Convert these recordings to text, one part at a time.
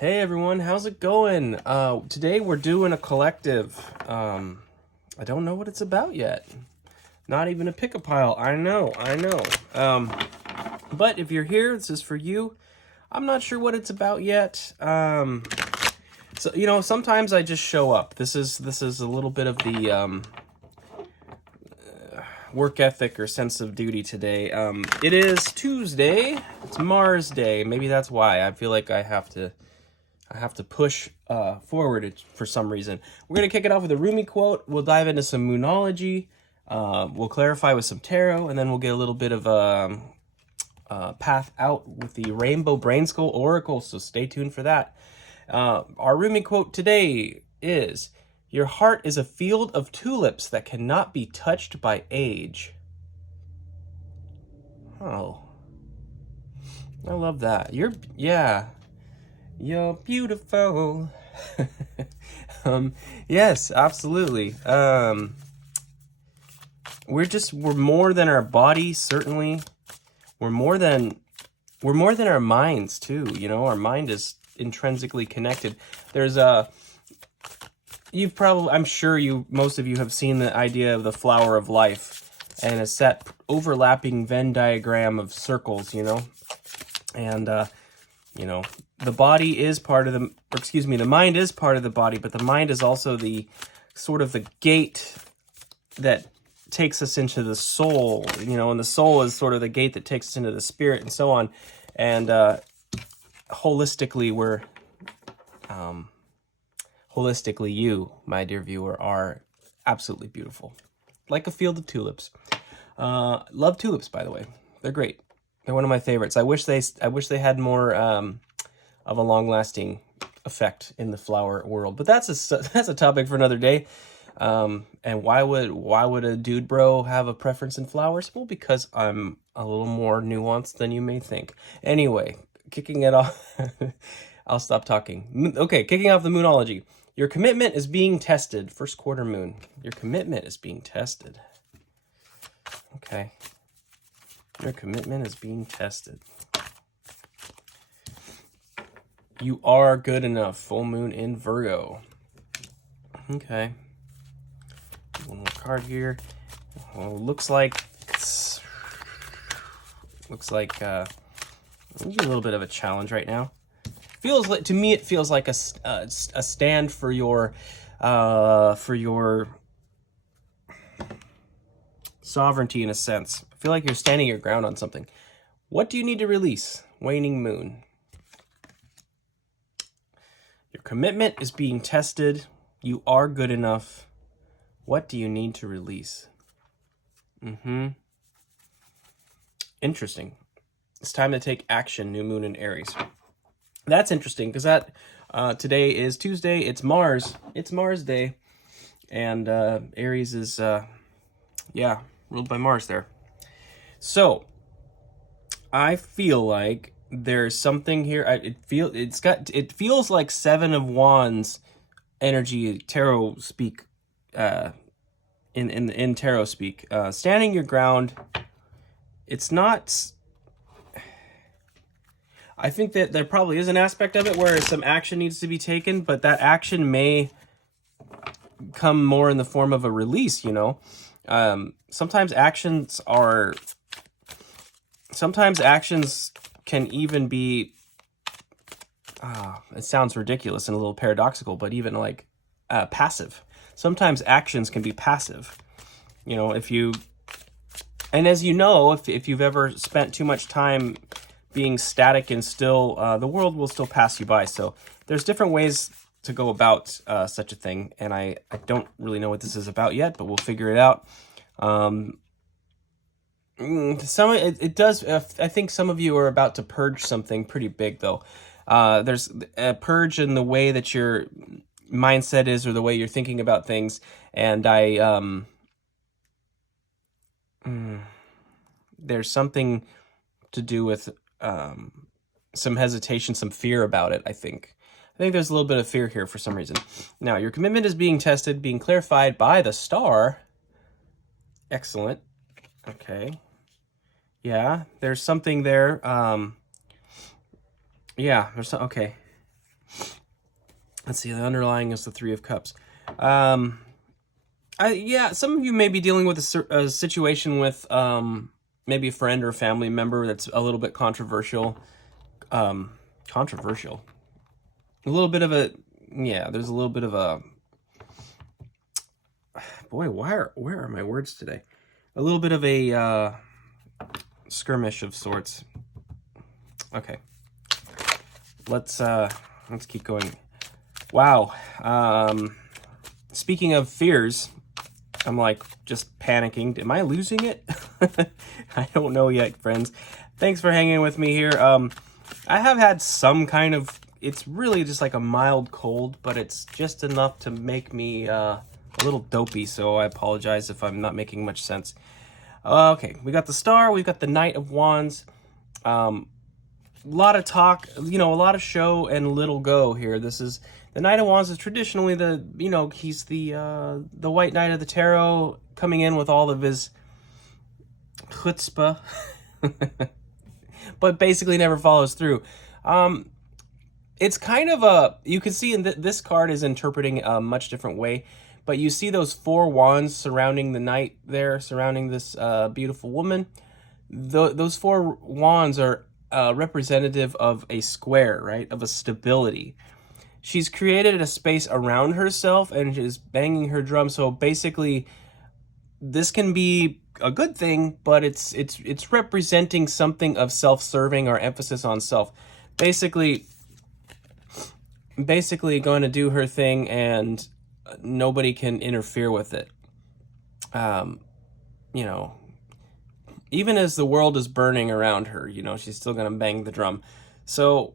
Hey everyone, how's it going? Today we're doing a collective. I don't know what it's about yet. Not even a pick-a-pile. I know. But if you're here, this is for you. I'm not sure what it's about yet. So sometimes I just show up. This is a little bit of the work ethic or sense of duty today. It is Tuesday. It's Mars Day. Maybe that's why I feel like I have to push forward for some reason. We're going to kick it off with a Rumi quote. We'll dive into some moonology. We'll clarify with some tarot, and then we'll get a little bit of a path out with the Rainbow Brain Skull Oracle, so stay tuned for that. Our Rumi quote today is, "Your heart is a field of tulips that cannot be touched by age." Oh, I love that. You're beautiful. Yes, absolutely. We're more than our body, certainly. We're more than our minds too. Our mind is intrinsically connected. I'm sure most of you have seen the idea of the flower of life and a set overlapping Venn diagram of circles, and the body is part of the mind is part of the body, but the mind is also the sort of the gate that takes us into the soul, and the soul is sort of the gate that takes us into the spirit and so on. And holistically, you, my dear viewer, are absolutely beautiful. Like a field of tulips. Love tulips, by the way. They're great. They're one of my favorites. I wish they had more of a long-lasting effect in the flower world, but that's a topic for another day. And why would a dude bro have a preference in flowers? Well, because I'm a little more nuanced than you may think. Anyway, kicking it off. I'll stop talking. Okay, kicking off the moonology. Your commitment is being tested. First quarter moon. Your commitment is being tested. Okay. Your commitment is being tested. You are good enough. Full moon in Virgo. Okay. One more card here. Well, looks like there's a little bit of a challenge right now. To me it feels like a stand for your sovereignty in a sense. I feel like you're standing your ground on something. What do you need to release? Waning moon. Your commitment is being tested. You are good enough. What do you need to release? Interesting. It's time to take action, new moon in Aries. That's interesting because today is Tuesday. It's Mars. It's Mars Day. And Aries is, ruled by Mars there. So, I feel like there's something here. It feels like Seven of Wands energy, tarot speak, in tarot speak. Standing your ground. It's not. I think that there probably is an aspect of it where some action needs to be taken, but that action may come more in the form of a release. Sometimes actions can even be. It sounds ridiculous and a little paradoxical, but even like passive. Sometimes actions can be passive. If you've ever spent too much time being static and still, the world will still pass you by. So there's different ways to go about such a thing, and I don't really know what this is about yet, but we'll figure it out. It does. I think some of you are about to purge something pretty big, though. There's a purge in the way that your mindset is, or the way you're thinking about things, and there's something to do with some hesitation, some fear about it. I think there's a little bit of fear here for some reason. Now, your commitment is being tested, being clarified by the star. Excellent. Okay. Yeah, there's something there. Okay. Let's see, the underlying is the Three of Cups. Yeah, some of you may be dealing with a situation with maybe a friend or a family member that's a little bit controversial. Controversial. A little bit of a, yeah, there's a little bit of a, boy, where are my words today? A little bit of a skirmish of sorts. Okay. Let's keep going. Wow. Speaking of fears, I'm like just panicking. Am I losing it? I don't know yet, friends. Thanks for hanging with me here. I have had some kind of, it's really just like a mild cold, but it's just enough to make me a little dopey, so I apologize if I'm not making much sense. Okay, we got the Star, we've got the Knight of Wands. A lot of talk, a lot of show and little go here. This is, the Knight of Wands is traditionally the, he's the White Knight of the Tarot, coming in with all of his chutzpah, but basically never follows through. It's kind of you can see in this card is interpreting a much different way, but you see those 4 wands surrounding the knight there, surrounding this beautiful woman. Those 4 wands are representative of a square, right? Of a stability. She's created a space around herself and is banging her drum. So basically, this can be a good thing, but it's representing something of self-serving or emphasis on self. Basically going to do her thing and nobody can interfere with it. Even as the world is burning around her, she's still going to bang the drum. So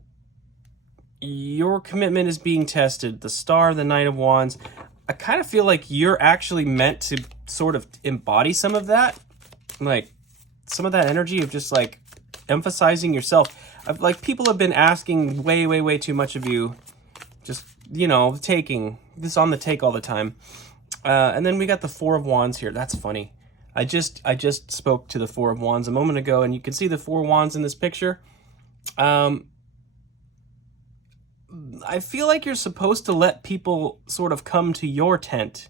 your commitment is being tested. The Star, the Knight of Wands. I kind of feel like you're actually meant to sort of embody some of that. Like some of that energy of just like emphasizing yourself. Like people have been asking way, way, way too much of you. Just, taking this on the take all the time. And then we got the 4 of Wands here. That's funny. I just spoke to the 4 of Wands a moment ago, and you can see the 4 wands in this picture. I feel like you're supposed to let people sort of come to your tent,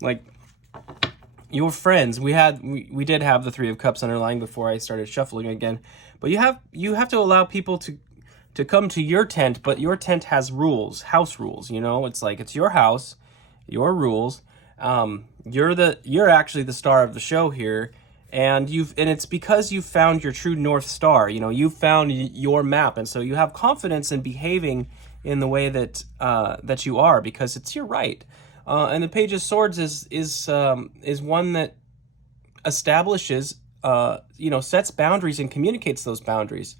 like your friends. We did have the 3 of Cups underlying before I started shuffling again, but you have to allow people to come to your tent, but your tent has rules, house rules, it's like, it's your house, your rules. You're actually the star of the show here, and it's because you found your true North Star. You found your map, and so you have confidence in behaving in the way that that you are, because it's your right. And the Page of Swords is one that establishes, sets boundaries and communicates those boundaries.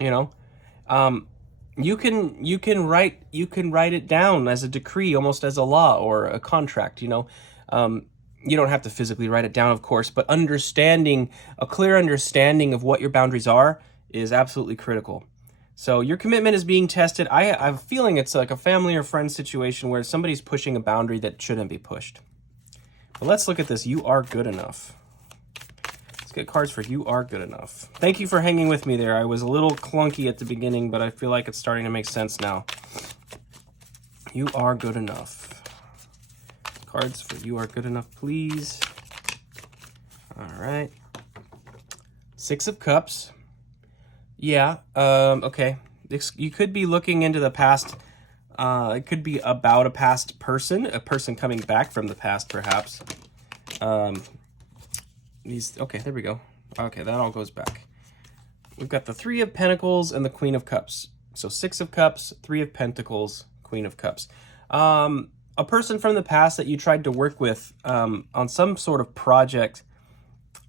You can write it down as a decree, almost as a law or a contract. You don't have to physically write it down, of course, but a clear understanding of what your boundaries are is absolutely critical. So your commitment is being tested. I have a feeling it's like a family or friend situation where somebody's pushing a boundary that shouldn't be pushed. But let's look at this. You are good enough. Let's get cards for You Are Good Enough. Thank you for hanging with me there. I was a little clunky at the beginning, but I feel like it's starting to make sense now. You are good enough. Cards for You Are Good Enough, please. All right. 6 of Cups. Yeah, okay. You could be looking into the past. It could be about a past person, a person coming back from the past, perhaps. Okay, there we go. Okay, that all goes back. We've got the 3 of Pentacles and the Queen of Cups. So 6 of Cups, 3 of Pentacles, Queen of Cups. A person from the past that you tried to work with on some sort of project.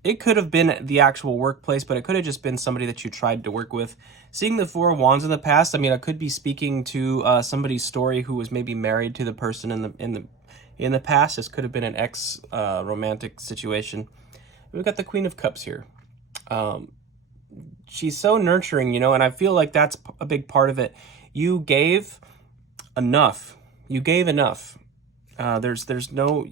It could have been the actual workplace, but it could have just been somebody that you tried to work with. Seeing the 4 of Wands in the past, I mean, I could be speaking to somebody's story who was maybe married to the person in the past. This could have been an ex romantic situation. We've got the Queen of Cups here. She's so nurturing, and I feel like that's a big part of it. You gave enough. You gave enough. There's no.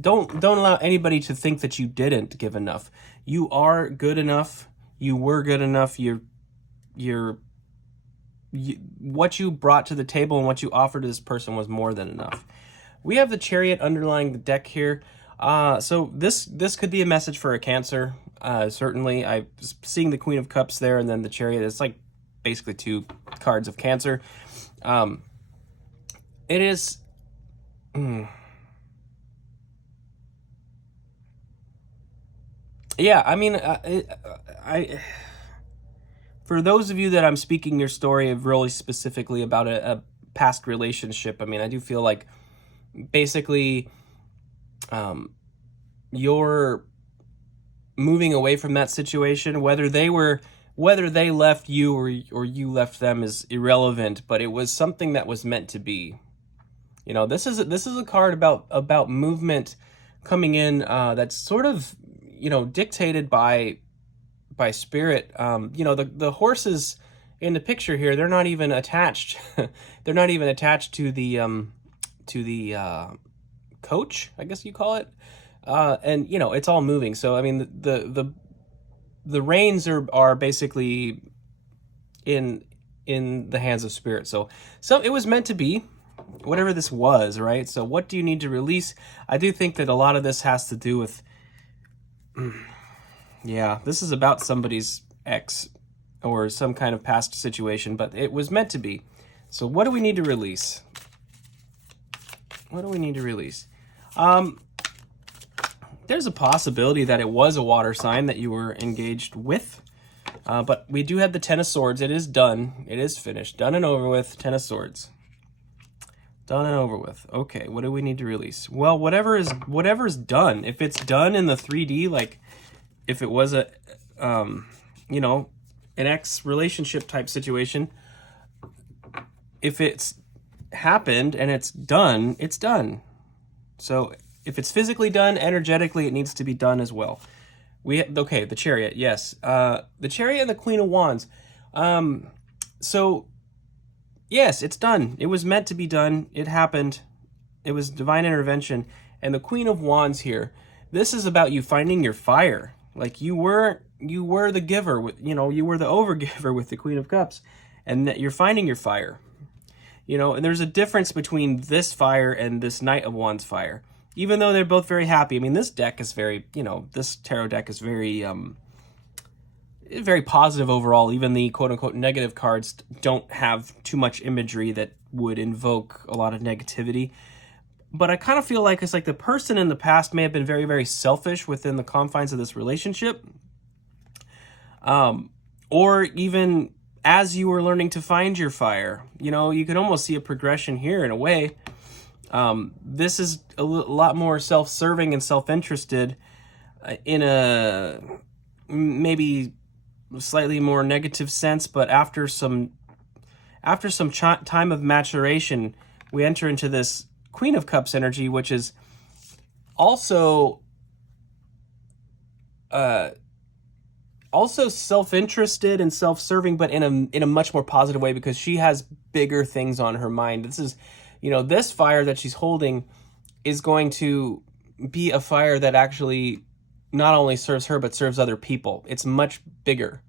Don't allow anybody to think that you didn't give enough. You are good enough. You were good enough. You're what you brought to the table and what you offered to this person was more than enough. We have the Chariot underlying the deck here. So this could be a message for a Cancer. Certainly, I'm seeing the Queen of Cups there, and then the Chariot. It's like basically 2 cards of Cancer. It is. Yeah, I mean, for those of you that I'm speaking your story of really specifically about a past relationship, I mean, I do feel like basically you're moving away from that situation. Whether they left you or you left them is irrelevant, but it was something that was meant to be. You know, this is a card about movement coming in, that's sort of, you know, dictated by spirit. You know, the horses in the picture here, they're not even attached. They're not even attached to the coach, I guess you call it. And you know, it's all moving. So I mean, the reins are basically in the hands of spirit. So it was meant to be, whatever this was, right? So what do you need to release? I do think that a lot of this has to do with, yeah, this is about somebody's ex or some kind of past situation, but it was meant to be. So what do we need to release? What do we need to release? There's a possibility that it was a water sign that you were engaged with, but we do have the Ten of Swords. It is done. It is finished. Done and over with. Ten of Swords. Done and over with. Okay, what do we need to release? Well, whatever's done. If it's done in the 3D, like if it was a, you know, an ex relationship type situation, if it's happened and it's done, it's done. So if it's physically done, energetically, it needs to be done as well. Okay, the Chariot, yes. The Chariot and the Queen of Wands. So yes, it's done. It was meant to be done. It happened. It was divine intervention. And the Queen of Wands here, this is about you finding your fire. Like you were the giver, you know, you were the overgiver with the Queen of Cups, and that you're finding your fire. You know, and there's a difference between this fire and this Knight of Wands fire. Even though they're both very happy. I mean, this deck is very, you know, this tarot deck is very very positive overall. Even the quote-unquote negative cards don't have too much imagery that would invoke a lot of negativity. But I kind of feel like it's like the person in the past may have been very, very selfish within the confines of this relationship. Or even as you were learning to find your fire, you know, you can almost see a progression here in a way. This is a lot more self-serving and self-interested in a maybe slightly more negative sense, but after some time of maturation, we enter into this Queen of Cups energy, which is also self-interested and self-serving, but in a much more positive way, because she has bigger things on her mind. This is, you know, this fire that she's holding is going to be a fire that actually not only serves her, but serves other people. It's much bigger.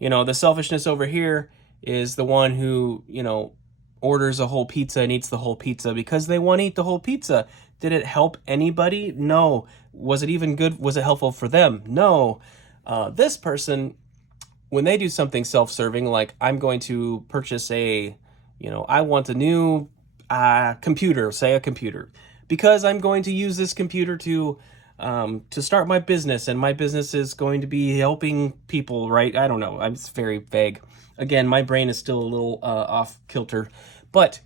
You know, the selfishness over here is the one who, you know, orders a whole pizza and eats the whole pizza because they want to eat the whole pizza. Did it help anybody? No. Was it even good? Was it helpful for them? No. This person, when they do something self-serving, like I'm going to purchase I want a new computer, say a computer, because I'm going to use this computer to start my business, and my business is going to be helping people, right? I don't know. It's very vague. Again, my brain is still a little off kilter, but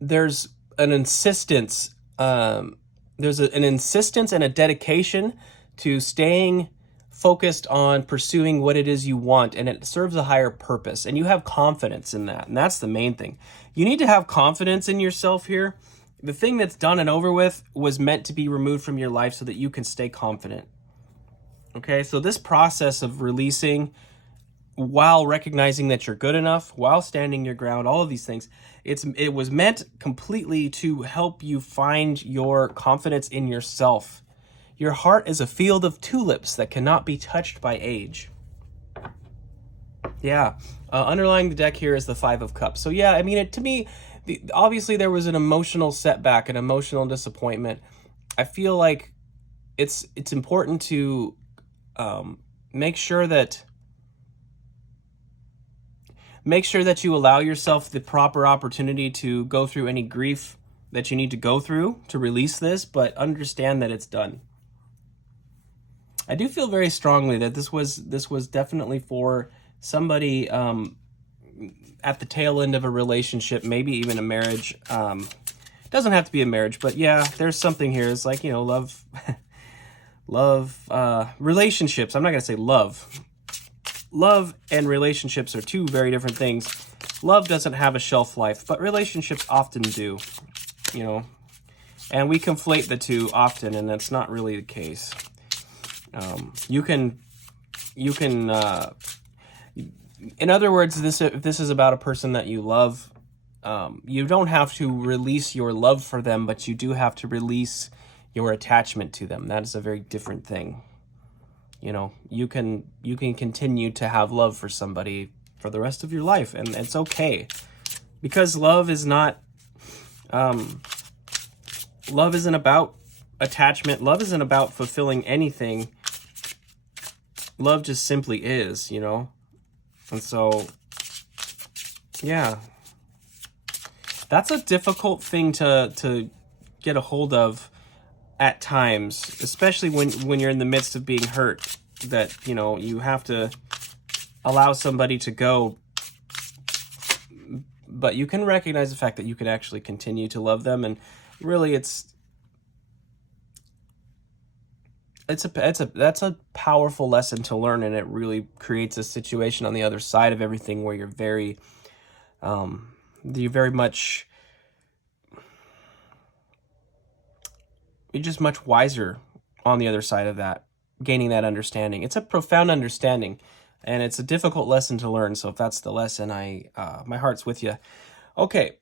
there's an insistence. There's an insistence and a dedication to staying focused on pursuing what it is you want, and it serves a higher purpose, and you have confidence in that, and that's the main thing. You need to have confidence in yourself here. The thing that's done and over with was meant to be removed from your life so that you can stay confident. Okay, so this process of releasing while recognizing that you're good enough, while standing your ground, all of these things, it was meant completely to help you find your confidence in yourself. Your heart is a field of tulips that cannot be touched by age. Yeah. Underlying the deck here is the Five of Cups. So yeah, I mean, to me, obviously there was an emotional setback, an emotional disappointment. I feel like it's important to make sure that you allow yourself the proper opportunity to go through any grief that you need to go through to release this, but understand that it's done. I do feel very strongly that this was definitely for somebody at the tail end of a relationship, maybe even a marriage. Doesn't have to be a marriage, but yeah, there's something here. It's like, love, relationships. I'm not gonna say love. Love and relationships are two very different things. Love doesn't have a shelf life, but relationships often do, and we conflate the two often, and that's not really the case. You can, in other words, if this is about a person that you love, you don't have to release your love for them, but you do have to release your attachment to them. That is a very different thing. You can continue to have love for somebody for the rest of your life, and it's okay, because love isn't about attachment. Love isn't about fulfilling anything. Love just simply is, and so, yeah, that's a difficult thing to get a hold of at times, especially when you're in the midst of being hurt, that, you have to allow somebody to go, but you can recognize the fact that you can actually continue to love them. And really, that's a powerful lesson to learn, and it really creates a situation on the other side of everything where you're very much, you're just much wiser on the other side of that, gaining that understanding. It's a profound understanding, and it's a difficult lesson to learn. So if that's the lesson, my heart's with you. Okay.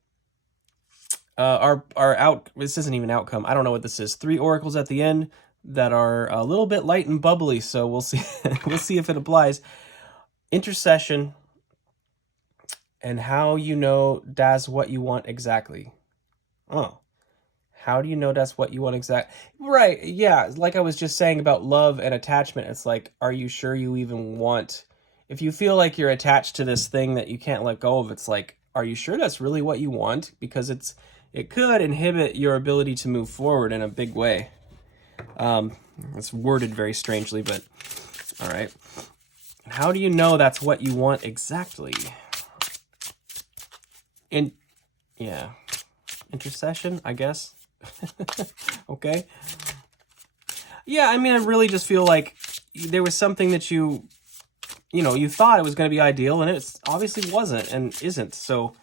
This isn't even outcome. I don't know what this is. 3 oracles at the end that are a little bit light and bubbly, so we'll see. We'll see if it applies. Intercession, and how you know that's what you want exactly. Oh, how do you know that's what you want exactly? Right, yeah, like I was just saying about love and attachment, it's like, are you sure you even want... If you feel like you're attached to this thing that you can't let go of, it's like, are you sure that's really what you want? Because it could inhibit your ability to move forward in a big way. It's worded very strangely, but all right. How do you know that's what you want exactly? Intercession, I guess. Okay. Yeah, I mean, I really just feel like there was something that you thought it was going to be ideal, and it obviously wasn't and isn't. So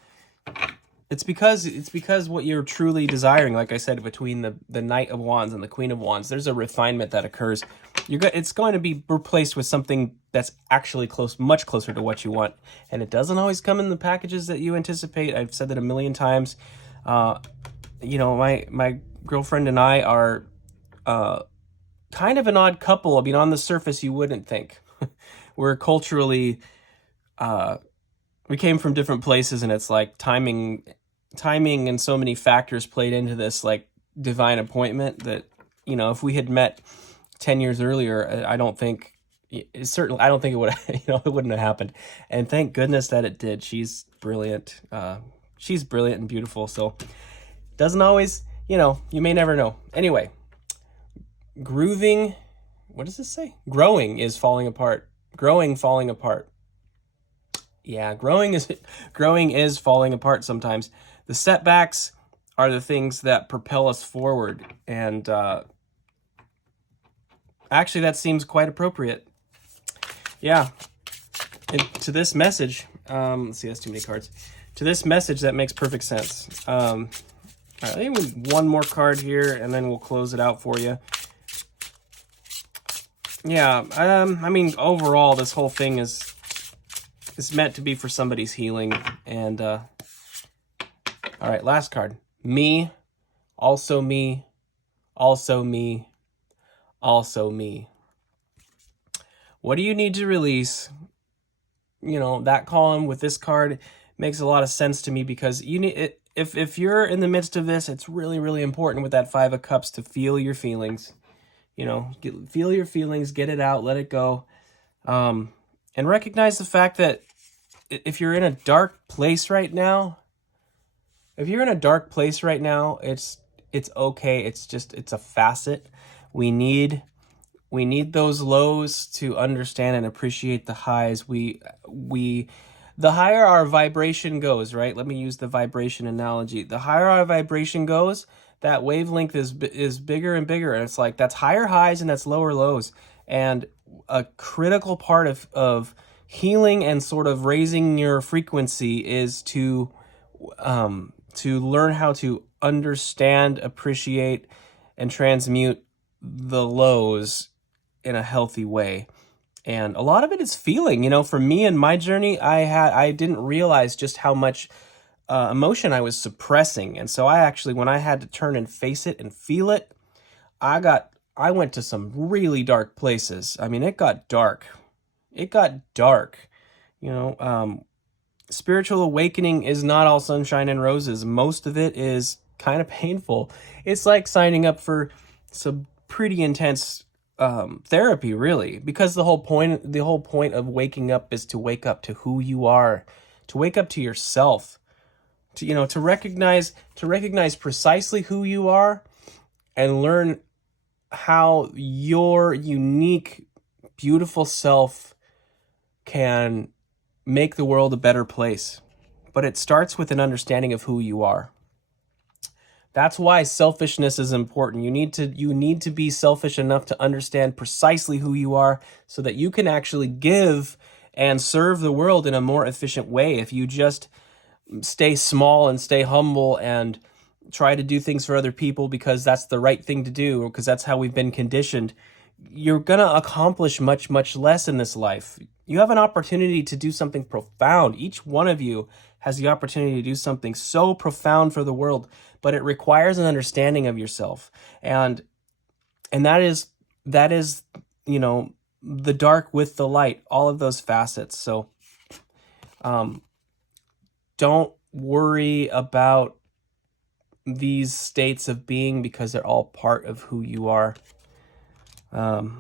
it's because what you're truly desiring, like I said, between the Knight of Wands and the Queen of Wands, there's a refinement that occurs. It's going to be replaced with something that's actually much closer to what you want, and it doesn't always come in the packages that you anticipate. I've said that a million times. My girlfriend and I are kind of an odd couple. I mean, on the surface, you wouldn't think. We're culturally, we came from different places, and it's like timing and so many factors played into this, like, divine appointment that, if we had met 10 years earlier, I don't think it would, it wouldn't have happened. And thank goodness that it did. She's brilliant. She's brilliant and beautiful. So doesn't always, you may never know. Anyway, what does this say? Growing is falling apart. Growing, falling apart. Yeah, growing is falling apart sometimes. The setbacks are the things that propel us forward, and actually that seems quite appropriate. Yeah. And to this message, let's see, that's too many cards. To this message, that makes perfect sense. All right, I think one more card here, and then we'll close it out for you. Yeah, I mean, overall, this whole thing is meant to be for somebody's healing. And all right, last card. Me, also me, also me, also me. What do you need to release? you know, that column with this card makes a lot of sense to me, because you need it. If you're in the midst of this, it's really, really important with that Five of Cups to feel your feelings. You know, feel your feelings, get it out, let it go. And recognize the fact that if you're in a dark place right now, it's okay. It's a facet. We need those lows to understand and appreciate the highs. The higher our vibration goes, right? Let me use the vibration analogy. The higher our vibration goes, that wavelength is bigger and bigger, and it's like that's higher highs and that's lower lows. And a critical part of healing and sort of raising your frequency is to learn how to understand, appreciate, and transmute the lows in a healthy way. And a lot of it is feeling. You know, for me in my journey, I didn't realize just how much emotion I was suppressing. And so I actually, when I had to turn and face it and feel it, I went to some really dark places. I mean, it got dark. You know, spiritual awakening is not all sunshine and roses. Most of it is kind of painful. It's like signing up for some pretty intense therapy, really, because the whole point of waking up is to wake up to who you are, to wake up to yourself, to recognize precisely who you are, and learn how your unique, beautiful self can make the world a better place. But it starts with an understanding of who you are. That's why selfishness is important. You need to be selfish enough to understand precisely who you are, so that you can actually give and serve the world in a more efficient way. If you just stay small and stay humble and try to do things for other people because that's the right thing to do, or because that's how we've been conditioned, you're going to accomplish much, much less in this life. You have an opportunity to do something profound. Each one of you has the opportunity to do something so profound for the world, but it requires an understanding of yourself. And that is, you know, the dark with the light, all of those facets. So don't worry about these states of being, because they're all part of who you are. All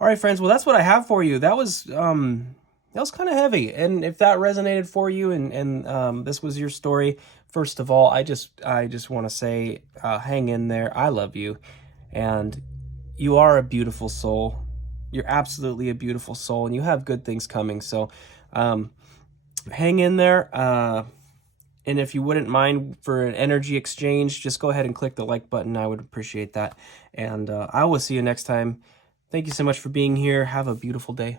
right, friends. Well, that's what I have for you. That was kind of heavy, and if that resonated for you, and this was your story, first of all, I just want to say, hang in there. I love you, and you are a beautiful soul. You're absolutely a beautiful soul, and you have good things coming. So, hang in there. And if you wouldn't mind for an energy exchange, just go ahead and click the like button. I would appreciate that. And I will see you next time. Thank you so much for being here. Have a beautiful day.